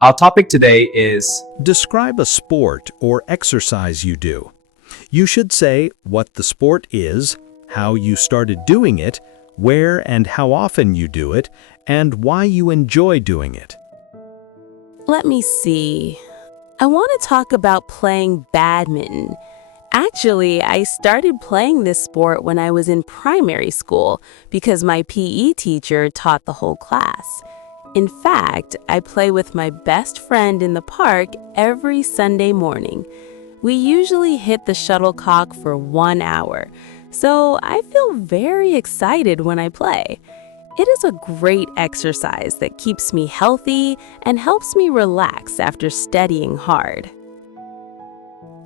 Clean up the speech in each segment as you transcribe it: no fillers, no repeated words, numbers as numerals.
Our topic today is Describe a sport or exercise you do. You should say what the sport is, how you started doing it, where and how often you do it, and why you enjoy doing it. Let me see. I want to talk about playing badminton. Actually, I started playing this sport when I was in primary school because my PE teacher taught the whole class. In fact, I play with my best friend in the park every Sunday morning. We usually hit the shuttlecock for 1 hour, so I feel very excited when I play. It is a great exercise that keeps me healthy and helps me relax after studying hard.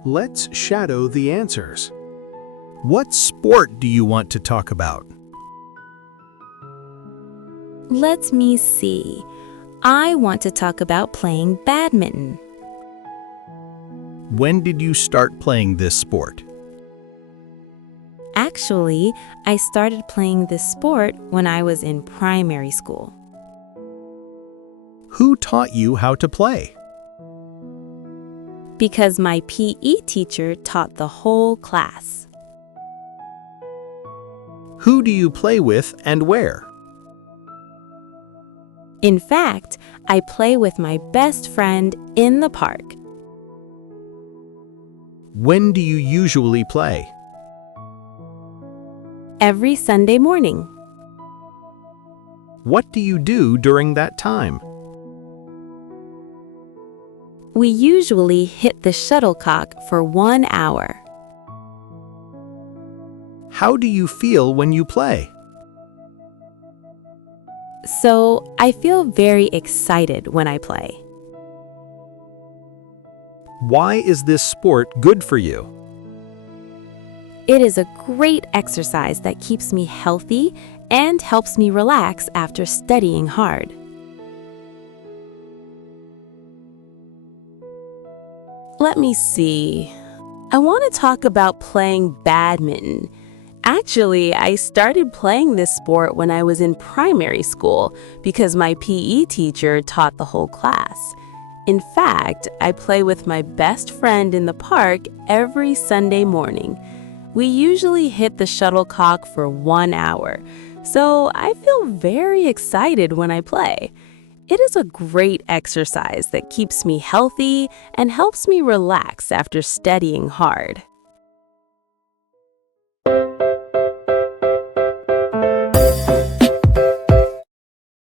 Let's shadow the answers. What sport do you want to talk about? Let me see. I want to talk about playing badminton. When did you start playing this sport? Actually, I started playing this sport when I was in primary school. Who taught you how to play? Because my PE teacher taught the whole class. Who do you play with and where? In fact, I play with my best friend in the park. When do you usually play? Every Sunday morning. What do you do during that time? We usually hit the shuttlecock for 1 hour. How do you feel when you play? So, I feel very excited when I play. Why is this sport good for you? It is a great exercise that keeps me healthy and helps me relax after studying hard. Let me see. I want to talk about playing badminton. Actually, I started playing this sport when I was in primary school because my PE teacher taught the whole class. In fact, I play with my best friend in the park every Sunday morning. We usually hit the shuttlecock for 1 hour, so I feel very excited when I play. It is a great exercise that keeps me healthy and helps me relax after studying hard.